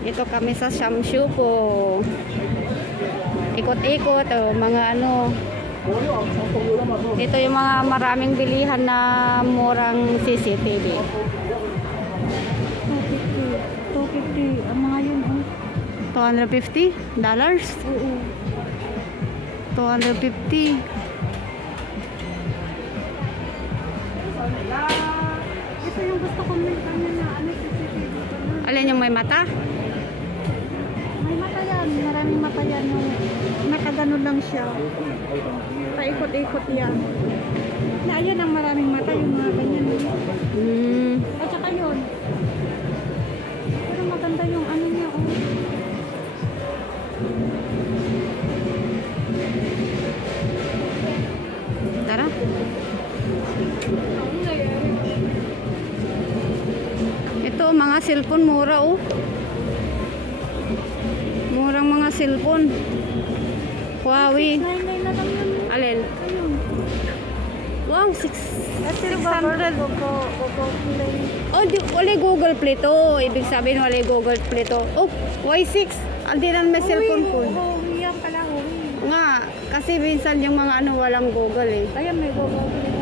Dito kami sa Shamshu po. Ikot-ikot, oh, mga ano. Dito yung mga maraming bilihan na murang CCTV. 250. Ang mga yun, oh. $250? Oo. 250. Ito yung gusto kong may kanya na ano, CCTV ko na. Alin yung may mata? May mata yan. Maraming mata yan. Yung nakagano lang siya. Paikot-ikot yan. Na ayan ang maraming mata. Yung mga ganyan. At saka yun. Pero maganda yung ano niya, oh. Tara. Ito, mga cellphone mura, oh. Murang mga cellphone. Huawei. 99 na lang yun. Alin? Ayun. Wow, At 600. Play. Oh, wala Google Play to. Ibig sabihin wala Google Play to. Oh, Y6. Aldi na may cellphone ko. Yan pala, Huawei. Nga, kasi minsan yung mga ano walang Google eh. Kaya may Google Play.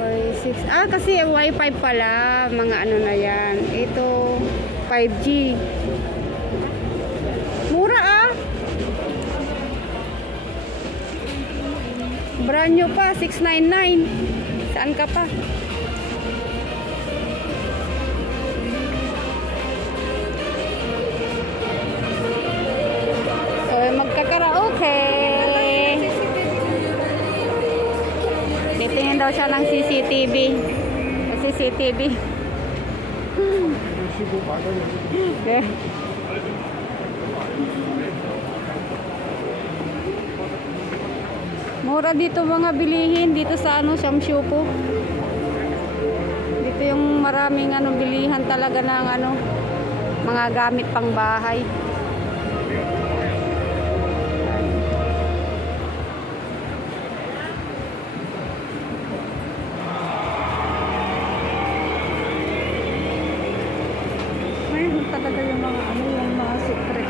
Y6. Ah, kasi Wi-Fi pala. Mga ano na yan. Ito, 5G. Mura ah. Brand new pa, 699. Saan ka pa? So, magkakaraoke. Titingin daw siya ng CCTV. CCTV. Okay. Mura dito mga bilihin dito sa ano Shamshu po. Dito yung maraming ano bilihan talaga ng ano mga gamit pang bahay. Mayroon talaga yung mga ano, yung mga secret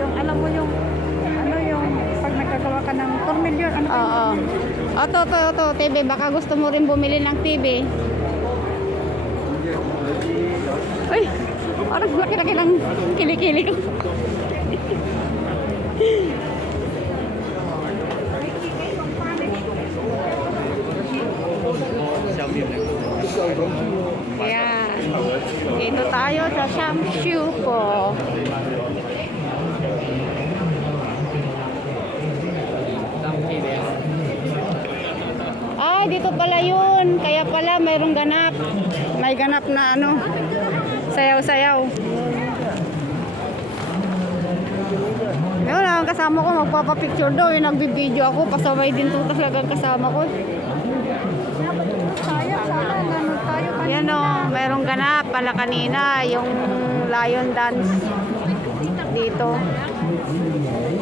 yung alam mo yung ano yung pag nagkagawa ka ng tornilyo, ano ba Oo. yung O, to, TV. Baka gusto mo rin bumili ng TV. Ay, parang laki-laki ng kilikili ko. Ayan. Dito tayo sa Shamshu po. Ay, dito pala yun. Kaya pala mayroong ganap. May ganap na ano. Sayaw-sayaw. Ayun ang kasama ko. Magpapapicture daw. Yung nagbibideo ako. Pasaway din to talagang kasama ko. sayang sana nanood tayo kanina. Yan o. Mayroong ganap pala kanina. Yung lion dance dito.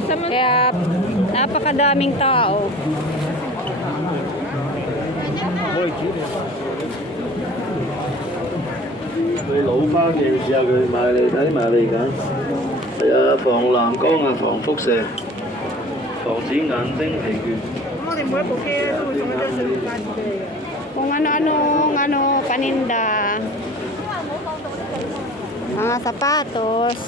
Kaya napakadaming tao. 佢老花嘅時候，佢買你睇埋你㗎。係啊，防藍光啊，防輻射，防止眼睛疲倦。我哋每一部機咧都會送一張水壺卡紙俾你嘅。 Kung ano, paninda. Mga sapatos.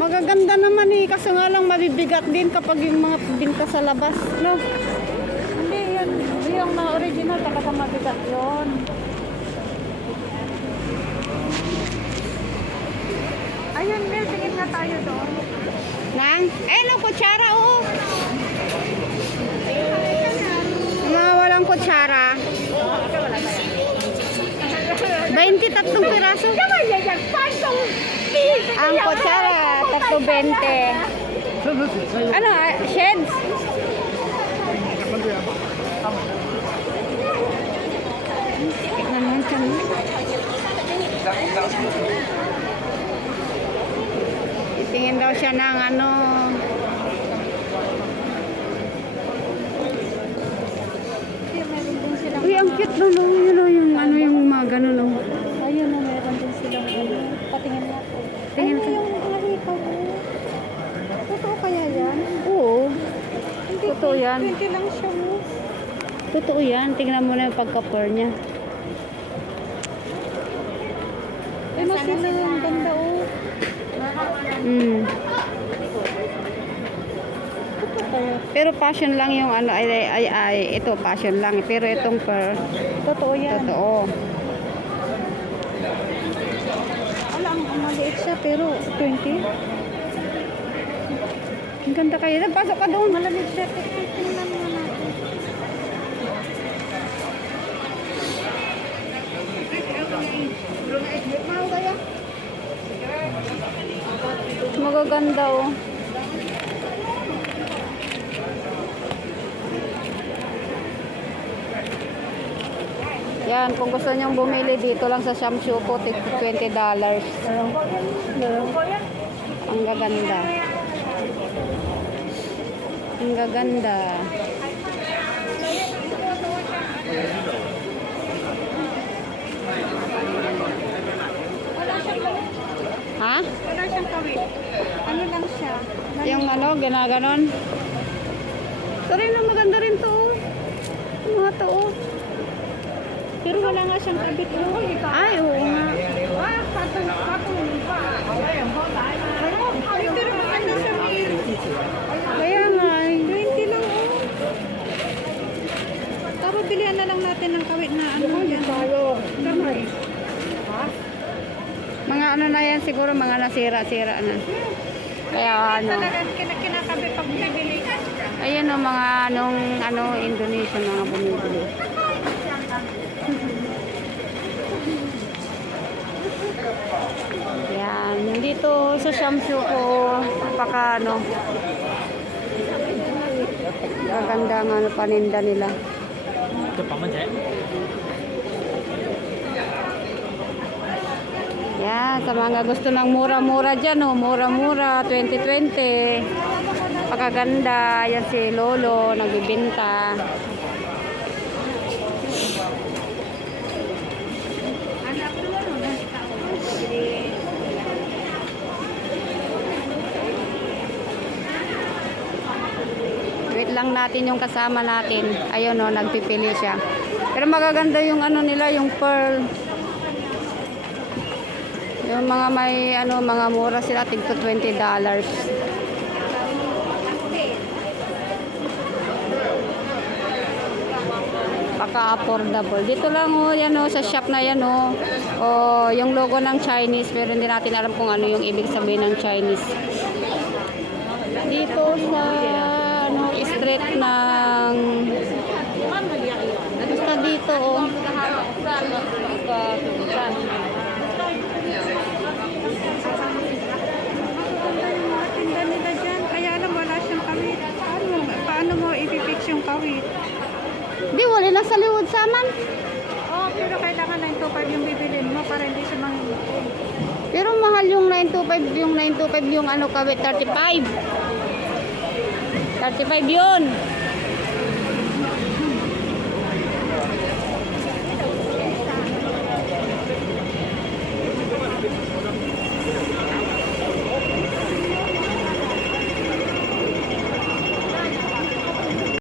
Magaganda naman eh, kaso nga lang mabibigat din kapag yung mga binta sa labas, no? Hindi, yan. Yung mga original talaga mabigat yun. Ayun, Mel, tingin nga tayo doon. Nang? No, kutsara, oh. Mga walang kutsara. 23 piraso. Ang kutsara, 3.20. Ano, sheds? Tignan mo siya. Titingin daw siya ng ano, ang cute no, no, yun no, yung ano yung mga ganun no. Ayun na, meron din silang ano. Patingin natin. Tingin Ano ka. yung mga hikaw mo? Totoo kaya yan? Oo. Hindi, Totoo yan. 20 lang siya mo. Totoo yan. Tingnan mo na yung pagka-fur niya. Ay, mas sila ang ganda oh. Mm. Totoo kaya? Pero passion lang yung ano ay ito passion lang pero itong fur Totoo yan. totoo. Alam, ang maliit siya pero 20. Ang ganda kayo. Pasok ka doon. Malamig siya. Tingnan mo natin. Magaganda oh. Yan, kung gusto nyong bumili dito lang sa Shamshuko, $20. Ang gaganda. Ang gaganda. Ha? Wala siyang kawit. Ano lang siya? Yung ano, ginaganon. Ito rin, maganda rin to. Oh. Yung mga to. Oh. Pero wala nga siyang kabit mo. Ay, oo nga. Ay, pero maganda siya, Mir. Kaya nga eh. 20 lang, oh. Tapos bilihan na lang natin ng kawit na ano yan. Mga ano na yan siguro, mga nasira-sira na. Kaya ano. Talagang kinakabit pag bibili. Ayan o, mga anong ano, Indonesian mga bumibili. Yan, dito sa Shamshuko, napaka ano, maganda ang ano, paninda nila. Yan, sa mga gusto ng mura-mura dyan, oh, mura-mura, 2020. Pakaganda, yan si Lolo, nagbibinta. Wait lang natin yung kasama natin. Ayun o, nagpipili siya. Pero magaganda yung ano nila, yung pearl. Yung mga may ano, mga mura sila, tigto $20. Paka-affordable. Dito lang oh, yan oh, sa shop na yan oh. Oh, yung logo ng Chinese, pero hindi natin alam kung ano yung ibig sabihin ng Chinese. Dito sa ano, street ng basta dito oh. Tinda nila dyan. Kaya alam, wala siyang kawit. Paano mo ipipix yung kawit? Di, wala na sa liwad saman. Oh, pero kailangan 925 yung bibilin mo para hindi siya manghihintay. Pero mahal yung 925, yung 925 yung ano kawit 35. 35 yun.